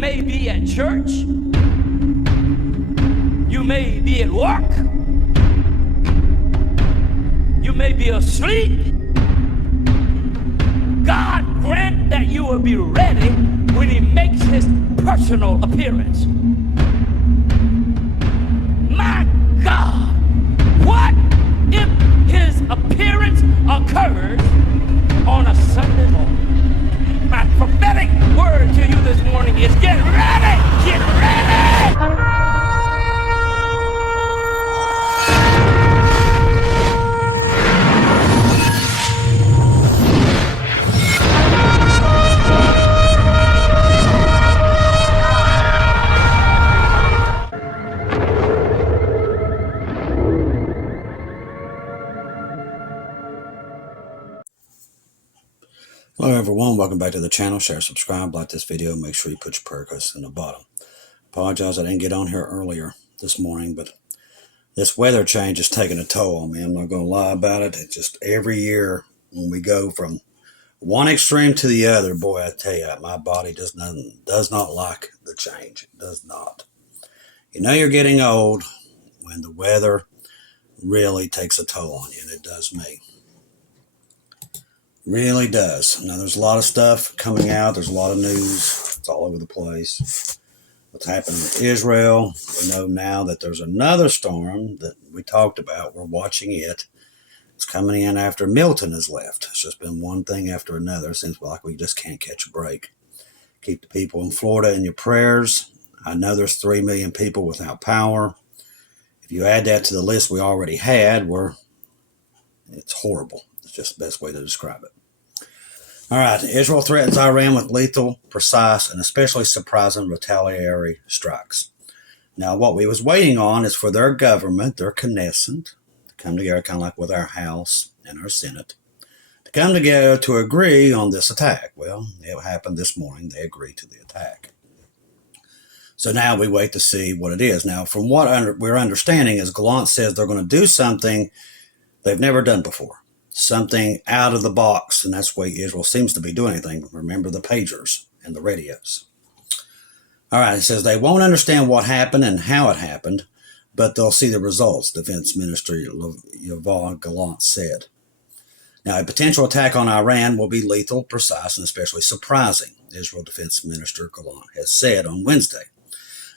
may be at church. You may be at work. You may be asleep. God grant that you will be ready when he makes his personal appearance. My God, what if his appearance occurs on a Sunday morning? My prophetic word to you this morning is get ready! Get ready! Hello everyone, welcome back to the channel. Share, subscribe, like this video, make sure you put your prayer requests in the bottom. Apologize I didn't get on here earlier this morning, but this weather change is taking a toll on me. I'm not going to lie about it. It's just every year when we go from one extreme to the other, boy, I tell you, my body does not like the change. It does not. You know you're getting old when the weather really takes a toll on you, and it does me. Really does. Now, there's a lot of stuff coming out. There's a lot of news. It's all over the place. What's happening in Israel. We know now that there's another storm that we talked about. We're watching it. It's coming in after Milton has left. It's just been one thing after another. It seems like we just can't catch a break. Keep the people in Florida in your prayers. I know there's 3 million people without power. If you add that to the list we already had, it's horrible. It's just the best way to describe it. All right, Israel threatens Iran with lethal, precise, and especially surprising retaliatory strikes. Now, what we was waiting on is for their government, their Knesset, to come together, kind of like with our House and our Senate, to come together to agree on this attack. Well, it happened this morning. They agreed to the attack. So now we wait to see what it is. Now, from what we're understanding is Gallant says they're going to do something they've never done before. Something out of the box, and that's the way Israel seems to be doing anything. Remember the pagers and the radios. All right, it says they won't understand what happened and how it happened, but they'll see the results, Defense Minister Yoav Gallant said. Now, a potential attack on Iran will be lethal, precise, and especially surprising, Israel Defense Minister Gallant has said on Wednesday,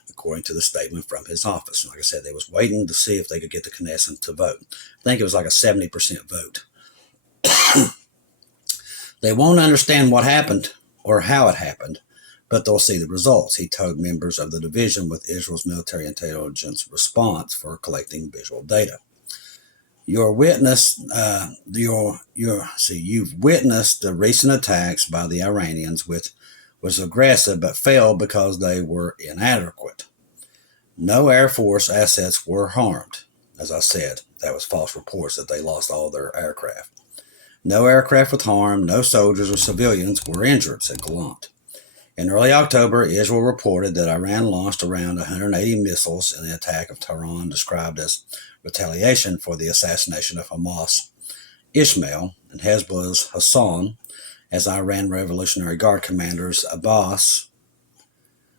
according to the statement from his office. Like I said, they was waiting to see if they could get the Knesset to vote. I think it was like a 70% vote. They won't understand what happened or how it happened, but they'll see the results, he told members of the division with Israel's military intelligence response for collecting visual data. You've witnessed the recent attacks by the Iranians, which was aggressive but failed because they were inadequate. No Air Force assets were harmed. As I said, that was false reports that they lost all their aircraft. No aircraft was harmed, no soldiers or civilians were injured, said Gallant. In early October, Israel reported that Iran launched around 180 missiles in the attack of Tehran, described as retaliation for the assassination of Hamas Ismail and Hezbollah's Hassan, as Iran Revolutionary Guard commanders Abbas.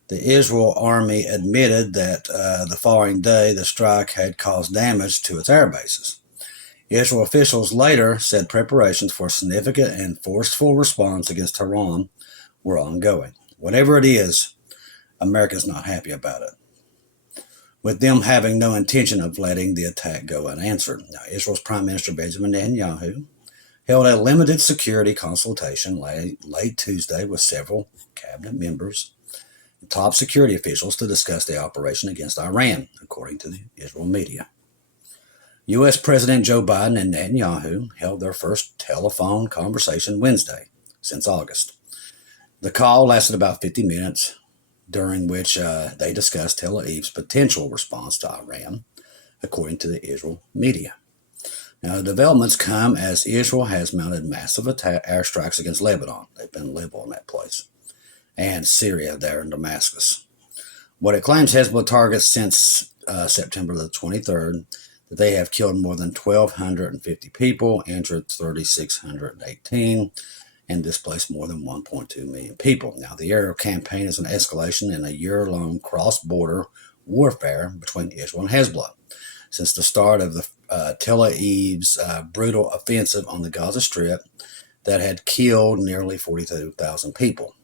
The Israel army admitted that the following day the strike had caused damage to its air bases. Israel officials later said preparations for a significant and forceful response against Tehran were ongoing. Whatever it is, America's not happy about it, with them having no intention of letting the attack go unanswered. Now, Israel's Prime Minister Benjamin Netanyahu held a limited security consultation late Tuesday with several cabinet members and top security officials to discuss the operation against Iran, according to the Israel media. U.S. President Joe Biden and Netanyahu held their first telephone conversation Wednesday since August. The call lasted about 50 minutes, during which they discussed Tel Aviv's potential response to Iran, according to the Israel media. Now, the developments come as Israel has mounted massive airstrikes against Lebanon. They've been leveling that place. And Syria there in Damascus. What it claims Hezbollah targets since September the 23rd, that they have killed more than 1,250 people, injured 3,618, and displaced more than 1.2 million people. Now, the aerial campaign is an escalation in a year-long cross-border warfare between Israel and Hezbollah. Since the start of the Tel Aviv's brutal offensive on the Gaza Strip that had killed nearly 42,000 people.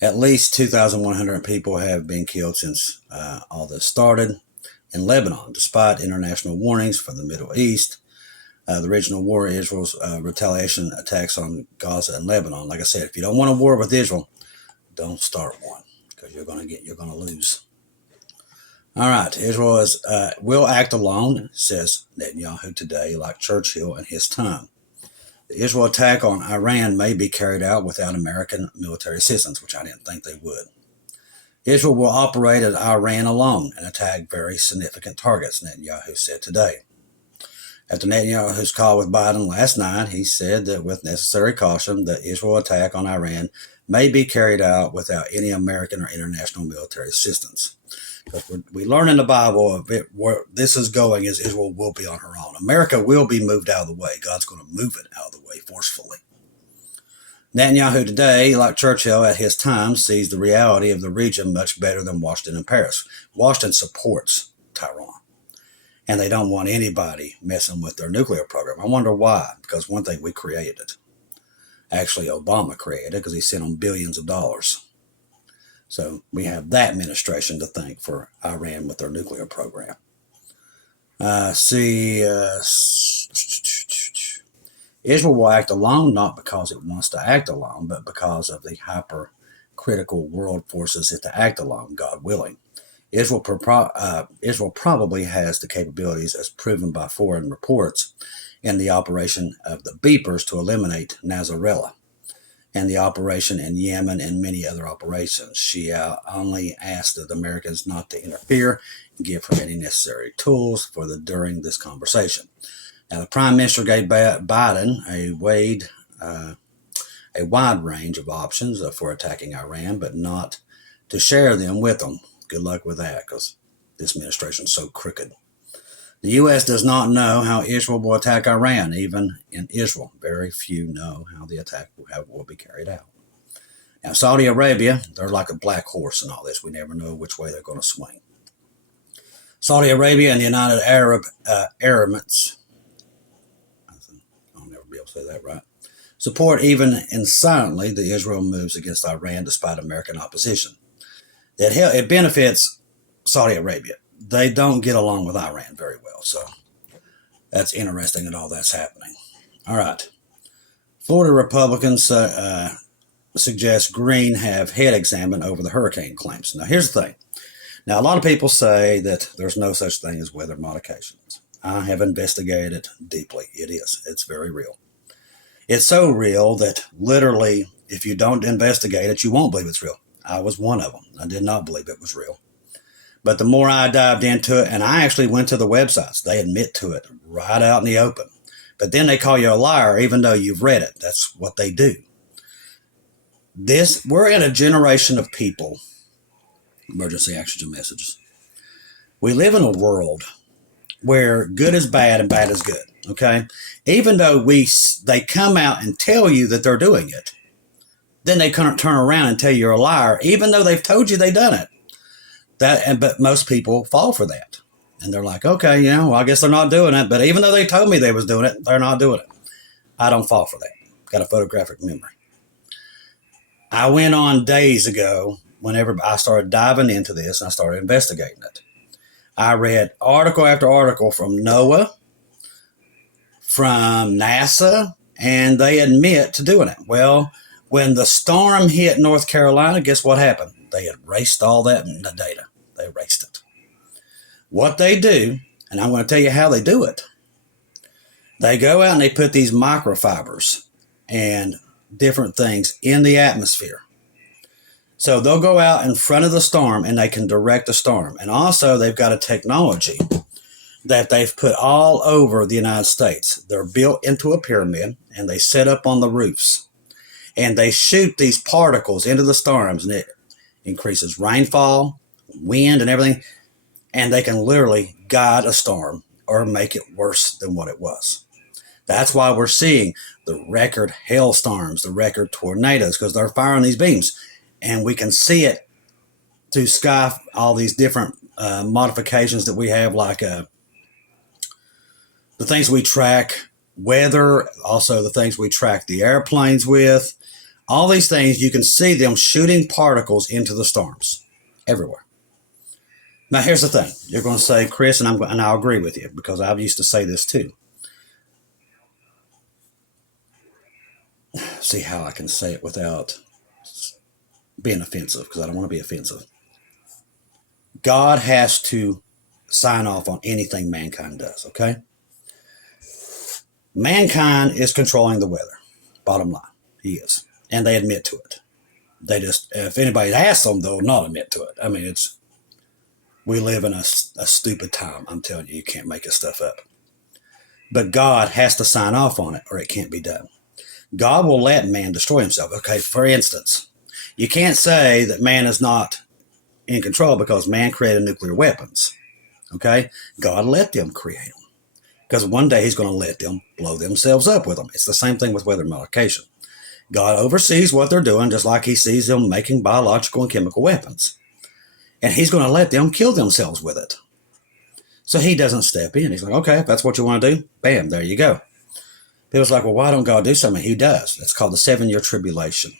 At least 2,100 people have been killed since all this started in Lebanon, despite international warnings from the Middle East. The regional war, Israel's retaliation attacks on Gaza and Lebanon. Like I said, if you don't want a war with Israel, don't start one, because you're going to lose. All right, Israel will act alone, says Netanyahu today, like Churchill in his time. The Israel attack on Iran may be carried out without American military assistance, which I didn't think they would. Israel will operate at Iran alone and attack very significant targets, Netanyahu said today. After Netanyahu's call with Biden last night, he said that with necessary caution, the Israel attack on Iran may be carried out without any American or international military assistance. Because we learn in the Bible where this is going is Israel will be on her own. America will be moved out of the way. God's going to move it out of the way forcefully. Netanyahu today, like Churchill at his time, sees the reality of the region much better than Washington and Paris. Washington supports Tehran, and they don't want anybody messing with their nuclear program. I wonder why, because one thing, we created it. Actually, Obama created it because he sent them billions of dollars. So we have that administration to thank for Iran with their nuclear program. Israel will act alone, not because it wants to act alone, but because of the hypercritical world forces it to act alone, God willing. Israel probably has the capabilities, as proven by foreign reports, in the operation of the beepers to eliminate Nasrallah, and the operation in Yemen and many other operations. She only asked the Americans not to interfere and give her any necessary tools during this conversation. Now, the Prime Minister gave Biden a wide range of options for attacking Iran, but not to share them with them. Good luck with that, because this administration is so crooked. The U.S. does not know how Israel will attack Iran, even in Israel. Very few know how the attack will be carried out. Now, Saudi Arabia, they're like a black horse in all this. We never know which way they're going to swing. Saudi Arabia and the United Arab Emirates, I'll never be able to say that right, support even and silently the Israel moves against Iran despite American opposition. It benefits Saudi Arabia. They don't get along with Iran very well, so that's interesting that all that's happening. All right. Florida Republicans suggest Green have head examined over the hurricane claims. Now, here's the thing. Now, a lot of people say that there's no such thing as weather modifications. I have investigated it deeply. It is. It's very real. It's so real that literally, if you don't investigate it, you won't believe it's real. I was one of them. I did not believe it was real. But the more I dived into it, and I actually went to the websites, they admit to it right out in the open. But then they call you a liar even though you've read it. That's what they do. We're in a generation of people, emergency oxygen messages. We live in a world where good is bad and bad is good, okay? Even though they come out and tell you that they're doing it, then they turn around and tell you you're a liar, even though they've told you they've done it. But most people fall for that. And they're like, okay, well, I guess they're not doing it. But even though they told me they was doing it, they're not doing it. I don't fall for that. Got a photographic memory. I went on days ago, whenever I started diving into this, and I started investigating it. I read article after article from NOAA, from NASA, and they admit to doing it. Well, when the storm hit North Carolina, guess what happened? They erased all that data. They erased it. What they do, and I'm going to tell you how they do it. They go out and they put these microfibers and different things in the atmosphere. So they'll go out in front of the storm and they can direct the storm. And also they've got a technology that they've put all over the United States. They're built into a pyramid and they set up on the roofs. And they shoot these particles into the storms, and it increases rainfall, wind, and everything. And they can literally guide a storm or make it worse than what it was. That's why we're seeing the record hailstorms, the record tornadoes, because they're firing these beams. And we can see it through sky, all these different modifications that we have, like the things we track, weather, also the things we track the airplanes with. All these things, you can see them shooting particles into the storms everywhere. Now, here's the thing. You're going to say, Chris, and I'll agree with you, because I used to say this too. See how I can say it without being offensive, because I don't want to be offensive. God has to sign off on anything mankind does, okay? Mankind is controlling the weather. Bottom line, he is. And they admit to it. They just, if anybody asks them, they'll not admit to it. I mean, we live in a stupid time. I'm telling you, you can't make this stuff up. But God has to sign off on it, or it can't be done. God will let man destroy himself. Okay, for instance, you can't say that man is not in control because man created nuclear weapons. Okay, God let them create them, because one day he's going to let them blow themselves up with them. It's the same thing with weather modification. God oversees what they're doing, just like he sees them making biological and chemical weapons. And he's going to let them kill themselves with it. So he doesn't step in. He's like, okay, if that's what you want to do, bam, there you go. People's like, well, why don't God do something? He does. It's called the 7-year tribulation.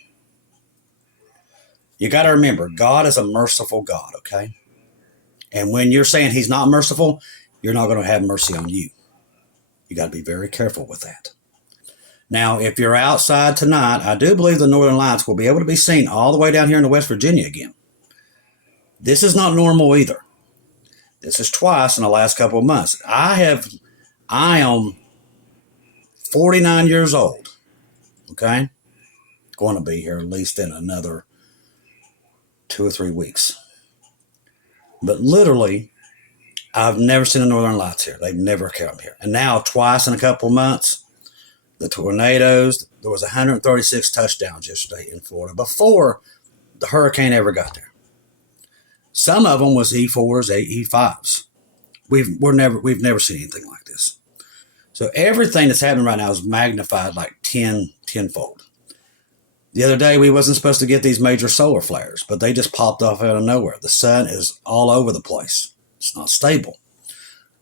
You got to remember, God is a merciful God, okay? And when you're saying he's not merciful, you're not going to have mercy on you. You got to be very careful with that. Now, if you're outside tonight, I do believe the Northern Lights will be able to be seen all the way down here into West Virginia again. This is not normal either. This is twice in the last couple of months. I am 49 years old, okay? Going to be here at least in another 2 or 3 weeks. But literally, I've never seen the Northern Lights here. They've never come here. And now, twice in a couple of months, the tornadoes, there was 136 touchdowns yesterday in Florida before the hurricane ever got there. Some of them was E4s, E5s. We've never seen anything like this. So everything that's happening right now is magnified like tenfold. The other day, we wasn't supposed to get these major solar flares, but they just popped off out of nowhere. The sun is all over the place. It's not stable,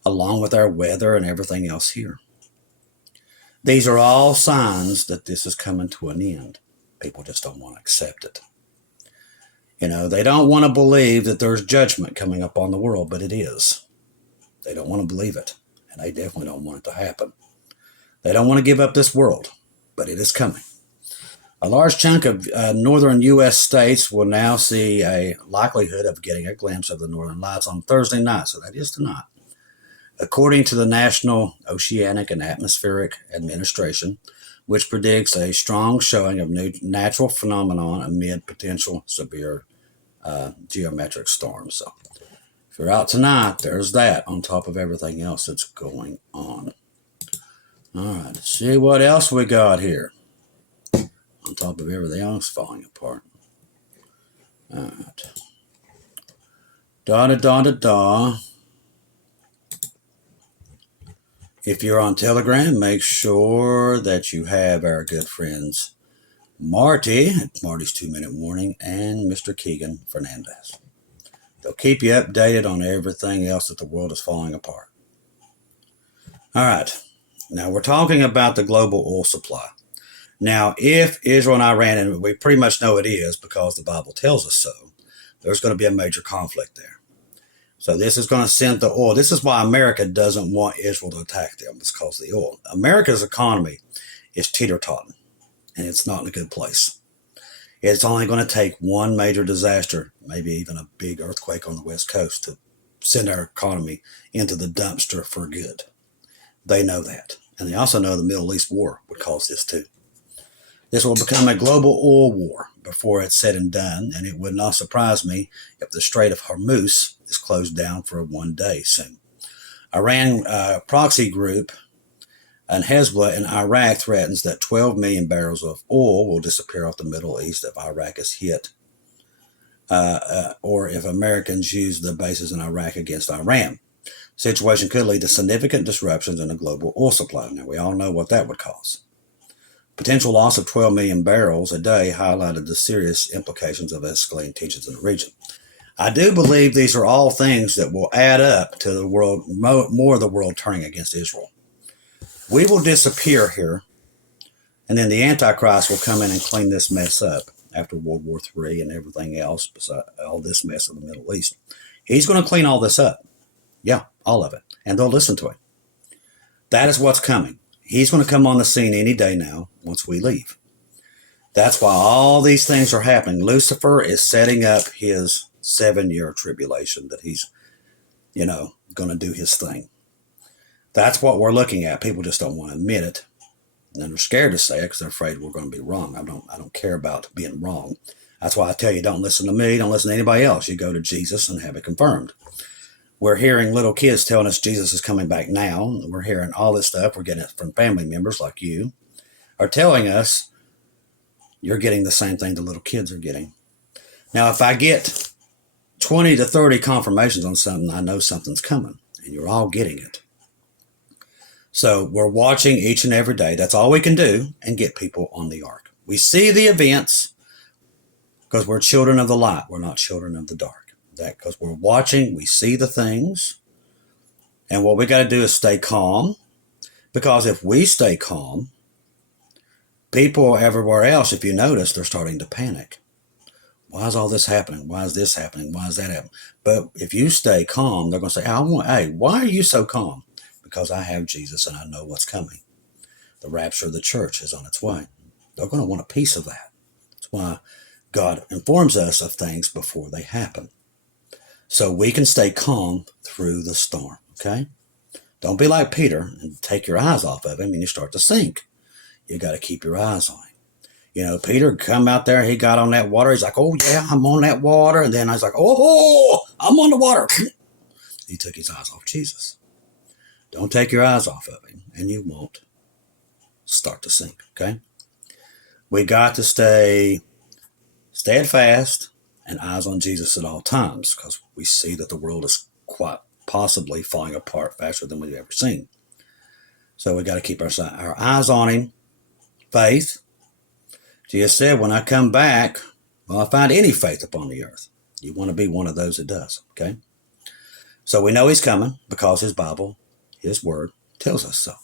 along with our weather and everything else here. These are all signs that this is coming to an end. People just don't want to accept it. You know, they don't want to believe that there's judgment coming up on the world, but it is. They don't want to believe it, and they definitely don't want it to happen. They don't want to give up this world, but it is coming. A large chunk of northern U.S. states will now see a likelihood of getting a glimpse of the Northern Lights on Thursday night, so that is tonight. According to the National Oceanic and Atmospheric Administration, which predicts a strong showing of new natural phenomenon amid potential severe geometric storms. So if you're out tonight, there's that on top of everything else that's going on. All right, let's see what else we got here on top of everything else falling apart. All right. Da-da-da-da-da. If you're on Telegram, make sure that you have our good friends Marty's 2-Minute Warning, and Mr. Keegan Fernandez. They'll keep you updated on everything else that the world is falling apart. All right. Now, we're talking about the global oil supply. Now, if Israel and Iran, and we pretty much know it is because the Bible tells us so, there's going to be a major conflict there. So this is going to send the oil. This is why America doesn't want Israel to attack them. It's because of the oil. America's economy is teeter-totting, and it's not in a good place. It's only going to take one major disaster, maybe even a big earthquake on the West Coast, to send our economy into the dumpster for good. They know that. And they also know the Middle East war would cause this too. This will become a global oil war before it's said and done, and it would not surprise me if the Strait of Hormuz is closed down for 1 day soon. Iran proxy group and Hezbollah in Iraq threatens that 12 million barrels of oil will disappear off the Middle East if Iraq is hit, or if Americans use the bases in Iraq against Iran. Situation could lead to significant disruptions in the global oil supply. Now, we all know what that would cause. Potential loss of 12 million barrels a day highlighted the serious implications of escalating tensions in the region. I do believe these are all things that will add up to the world, more of the world turning against Israel. We will disappear here, and then the Antichrist will come in and clean this mess up after World War III and everything else, besides all this mess in the Middle East. He's going to clean all this up. Yeah, all of it. And they'll listen to him. That is what's coming. He's going to come on the scene any day now once we leave. That's why all these things are happening. Lucifer is setting up his 7-year tribulation that he's, going to do his thing. That's what we're looking at. People just don't want to admit it. And they're scared to say it because they're afraid we're going to be wrong. I don't care about being wrong. That's why I tell you, don't listen to me. Don't listen to anybody else. You go to Jesus and have it confirmed. We're hearing little kids telling us Jesus is coming back now. We're hearing all this stuff. We're getting it from family members like you are telling us you're getting the same thing the little kids are getting. Now, if I get 20 to 30 confirmations on something, I know something's coming, and you're all getting it. So we're watching each and every day. That's all we can do and get people on the ark. We see the events because we're children of the light. We're not children of the dark. That because we're watching, we see the things, and what we got to do is stay calm, because if we stay calm, people everywhere else, if you notice, they're starting to panic. Why is all this happening? Why is this happening? Why is that happening? But if you stay calm, they're going to say, hey, why are you so calm? Because I have Jesus and I know what's coming. The rapture of the church is on its way. They're going to want a piece of that. That's why God informs us of things before they happen. So we can stay calm through the storm, okay? Don't be like Peter and take your eyes off of him and you start to sink. You got to keep your eyes on him. Peter come out there, he got on that water. He's like, oh, yeah, I'm on that water. And then I was like, oh, I'm on the water. He took his eyes off Jesus. Don't take your eyes off of him and you won't start to sink, okay? We got to stay steadfast and eyes on Jesus at all times, because we see that the world is quite possibly falling apart faster than we've ever seen. So we got to keep our eyes on him. Faith. Jesus said, when I come back, will I find any faith upon the earth? You want to be one of those that does, okay? So we know he's coming because his Bible, his word, tells us so.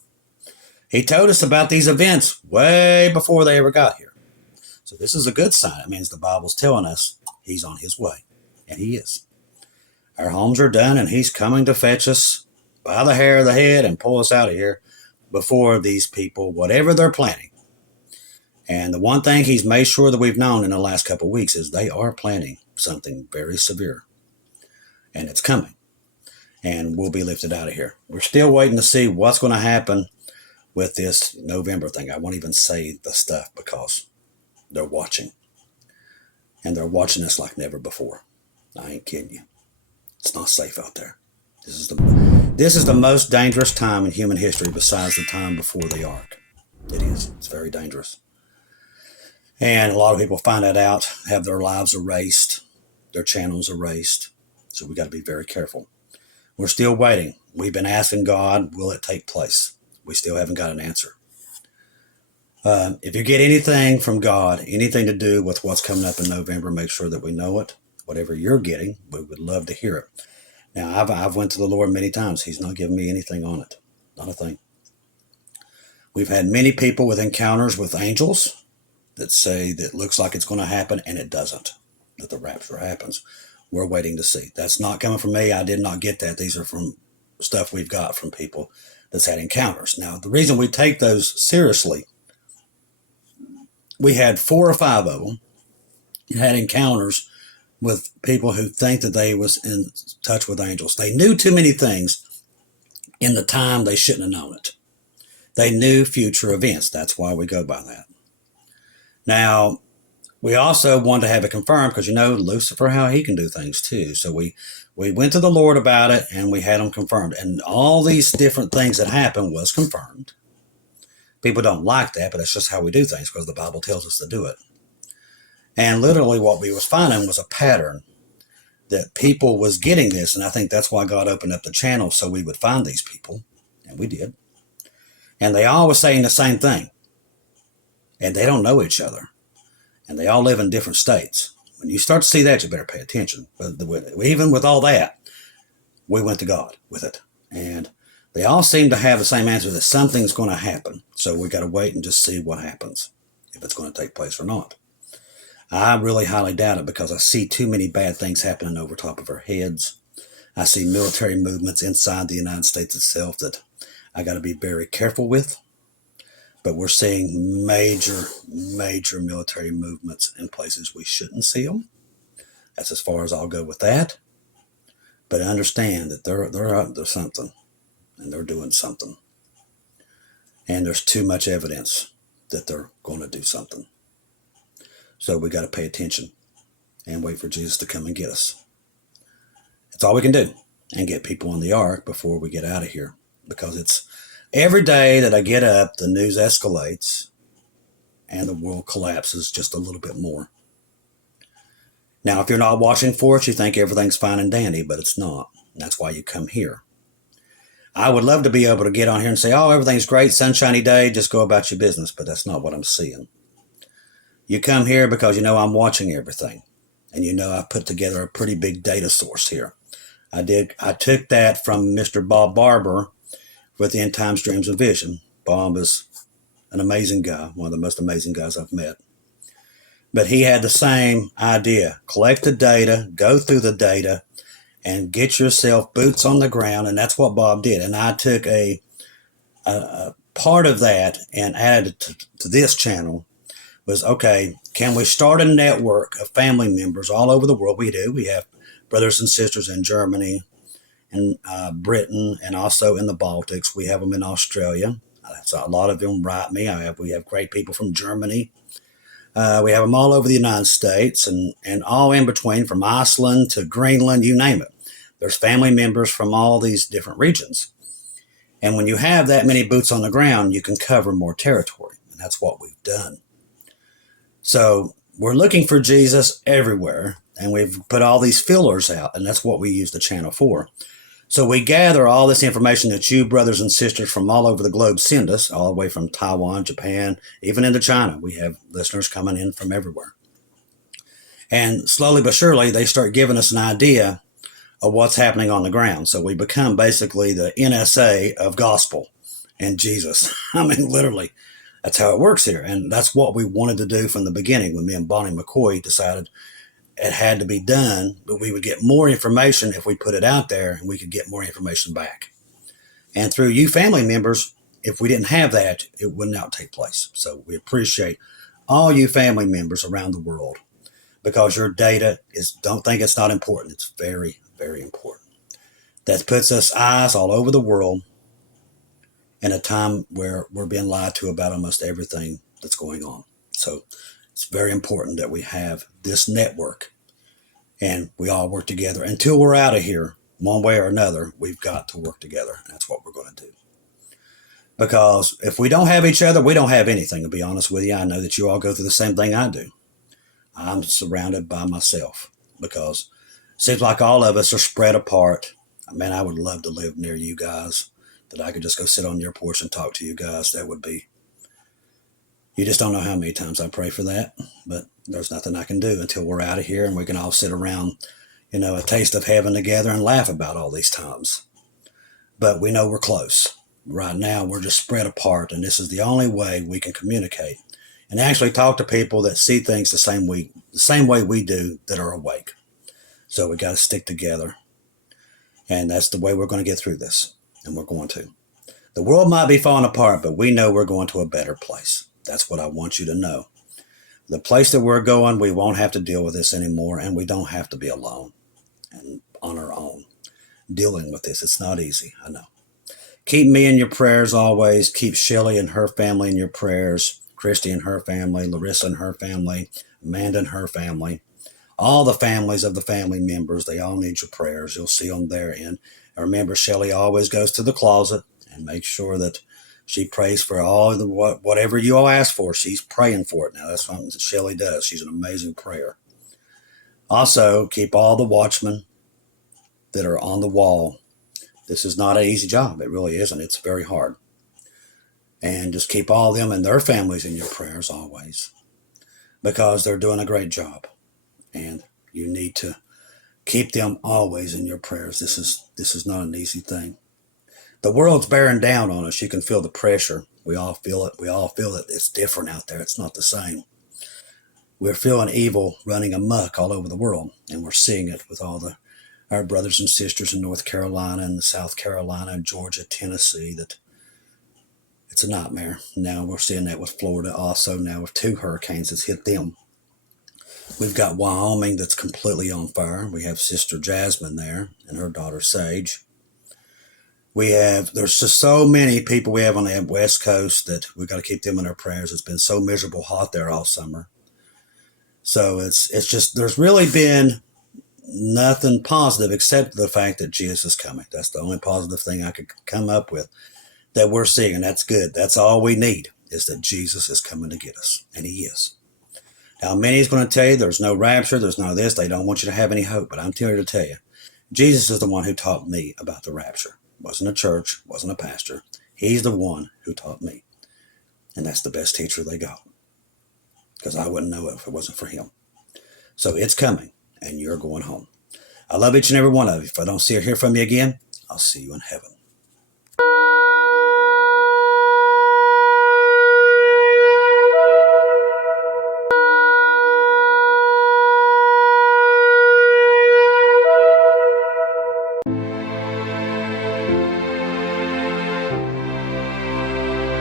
He told us about these events way before they ever got here. So this is a good sign. It means the Bible's telling us he's on his way, and he is. Our homes are done, and he's coming to fetch us by the hair of the head and pull us out of here before these people, whatever they're planning. And the one thing he's made sure that we've known in the last couple of weeks is they are planning something very severe, and it's coming, and we'll be lifted out of here. We're still waiting to see what's going to happen with this November thing. I won't even say the stuff because they're watching. And they're watching us like never before. I ain't kidding you. It's not safe out there. This is the most dangerous time in human history besides the time before the ark. It is. It's very dangerous. And a lot of people find that out, have their lives erased, their channels erased. So we got to be very careful. We're still waiting. We've been asking God, will it take place? We still haven't got an answer. If you get anything from God, anything to do with what's coming up in November, make sure that we know it. Whatever you're getting, we would love to hear it. Now, I've went to the Lord many times. He's not given me anything on it. Not a thing. We've had many people with encounters with angels that say that looks like it's going to happen, and it doesn't, that the rapture happens. We're waiting to see. That's not coming from me. I did not get that. These are from stuff we've got from people that's had encounters. Now, the reason we take those seriously, we had 4 or 5 of them and had encounters with people who think that they was in touch with angels. They knew too many things in the time they shouldn't have known it. They knew future events. That's why we go by that. Now, we also wanted to have it confirmed because, Lucifer, how he can do things too. So we went to the Lord about it and we had them confirmed. And all these different things that happened was confirmed. People don't like that, but that's just how we do things because the Bible tells us to do it. And literally what we was finding was a pattern that people was getting this. And I think that's why God opened up the channel, so we would find these people. And we did. And they all were saying the same thing. And they don't know each other. And they all live in different states. When you start to see that, you better pay attention. But even with all that, we went to God with it. And they all seem to have the same answer, that something's going to happen. So we got to wait and just see what happens, if it's going to take place or not. I really highly doubt it, because I see too many bad things happening over top of our heads. I see military movements inside the United States itself that I got to be very careful with. But we're seeing major military movements in places we shouldn't see them. That's as far as I'll go with that. But understand that they're up to something, and they're doing something. And there's too much evidence that they're going to do something. So we got to pay attention and wait for Jesus to come and get us. That's all we can do, and get people on the ark before we get out of here. Because it's every day that I get up, the news escalates and the world collapses just a little bit more. Now, if you're not watching for it, you think everything's fine and dandy, but it's not. That's why you come here. I would love to be able to get on here and say, oh, everything's great, sunshiny day, just go about your business, but that's not what I'm seeing. You come here because you know I'm watching everything, and you know I've put together a pretty big data source here. I took that from Mr. Bob Barber with the End Times Dreams and Vision. Bob is an amazing guy, one of the most amazing guys I've met. But he had the same idea. Collect the data, go through the data, and get yourself boots on the ground. And that's what Bob did. And I took a part of that and added it to this channel. Was, okay, can we start a network of family members all over the world? We do. We have brothers and sisters in Germany and Britain, and also in the Baltics. We have them in Australia. So a lot of them write me. We have great people from Germany. We have them all over the United States, and all in between, from Iceland to Greenland, you name it. There's family members from all these different regions. And when you have that many boots on the ground, you can cover more territory. And that's what we've done. So we're looking for Jesus everywhere. And we've put all these fillers out. And that's what we use the channel for. So we gather all this information that you brothers and sisters from all over the globe send us, all the way from Taiwan, Japan, even into China. We have listeners coming in from everywhere. And slowly but surely, they start giving us an idea of what's happening on the ground. So we become basically the NSA of gospel and Jesus. I mean, literally, that's how it works here. And that's what we wanted to do from the beginning when me and Bonnie McCoy decided it had to be done, but we would get more information if we put it out there, and we could get more information back. And through you family members, if we didn't have that, it would not take place. So we appreciate all you family members around the world, because your data don't think it's not important. It's very, very important. That puts us eyes all over the world in a time where we're being lied to about almost everything that's going on. So it's very important that we have this network and we all work together. Until we're out of here, one way or another, we've got to work together. And that's what we're going to do. Because if we don't have each other, we don't have anything, to be honest with you. I know that you all go through the same thing I do. I'm surrounded by myself because it seems like all of us are spread apart. Man, I would love to live near you guys, that I could just go sit on your porch and talk to you guys. That would be, you just don't know how many times I pray for that, but there's nothing I can do until we're out of here and we can all sit around, a taste of heaven together and laugh about all these times. But we know we're close. Right now, we're just spread apart, and this is the only way we can communicate and actually talk to people that see things the same way we do, that are awake. So we got to stick together, and that's the way we're going to get through this, and we're going to. The world might be falling apart, but we know we're going to a better place. That's what I want you to know. The place that we're going, we won't have to deal with this anymore, and we don't have to be alone and on our own dealing with this. It's not easy, I know. Keep me in your prayers always. Keep Shelly and her family in your prayers. Christy and her family, Larissa and her family, Amanda and her family. All the families of the family members, they all need your prayers. You'll see them there. And remember, Shelly always goes to the closet and makes sure that she prays for all the whatever you all ask for. She's praying for it now. That's what Shelly does. She's an amazing prayer. Also, keep all the watchmen that are on the wall. This is not an easy job. It really isn't. It's very hard. And just keep all them and their families in your prayers always, because they're doing a great job. And you need to keep them always in your prayers. This is not an easy thing. The world's bearing down on us. You can feel the pressure. We all feel it. We all feel that it's different out there. It's not the same. We're feeling evil running amok all over the world, and we're seeing it with all our brothers and sisters in North Carolina and South Carolina, Georgia, Tennessee, that it's a nightmare. Now we're seeing that with Florida also, now with 2 hurricanes that's hit them. We've got Wyoming that's completely on fire. We have Sister Jasmine there and her daughter Sage. There's just so many people we have on the West Coast that we've got to keep them in our prayers. It's been so miserable hot there all summer. So it's just, there's really been nothing positive except the fact that Jesus is coming. That's the only positive thing I could come up with that we're seeing, and that's good. That's all we need, is that Jesus is coming to get us, and he is. Now, many's going to tell you there's no rapture, there's no this, they don't want you to have any hope, but I'm here to tell you, Jesus is the one who taught me about the rapture. Wasn't a church, wasn't a pastor. He's the one who taught me, and that's the best teacher they got, because I wouldn't know it if it wasn't for him. So it's coming, and you're going home. I love each and every one of you. If I don't see or hear from you again, I'll see you in heaven.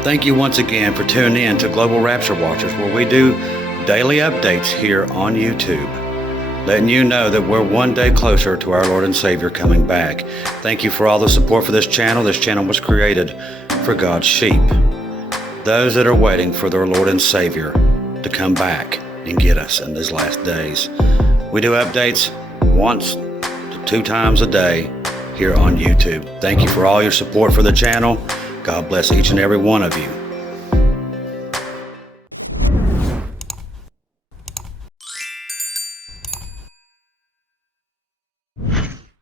Thank you once again for tuning in to Global Rapture Watchers, where we do daily updates here on YouTube, letting you know that we're one day closer to our Lord and Savior coming back. Thank you for all the support for this channel. This channel was created for God's sheep, those that are waiting for their Lord and Savior to come back and get us in these last days. We do updates 1 to 2 times a day here on YouTube. Thank you for all your support for the channel. God bless each and every one of you.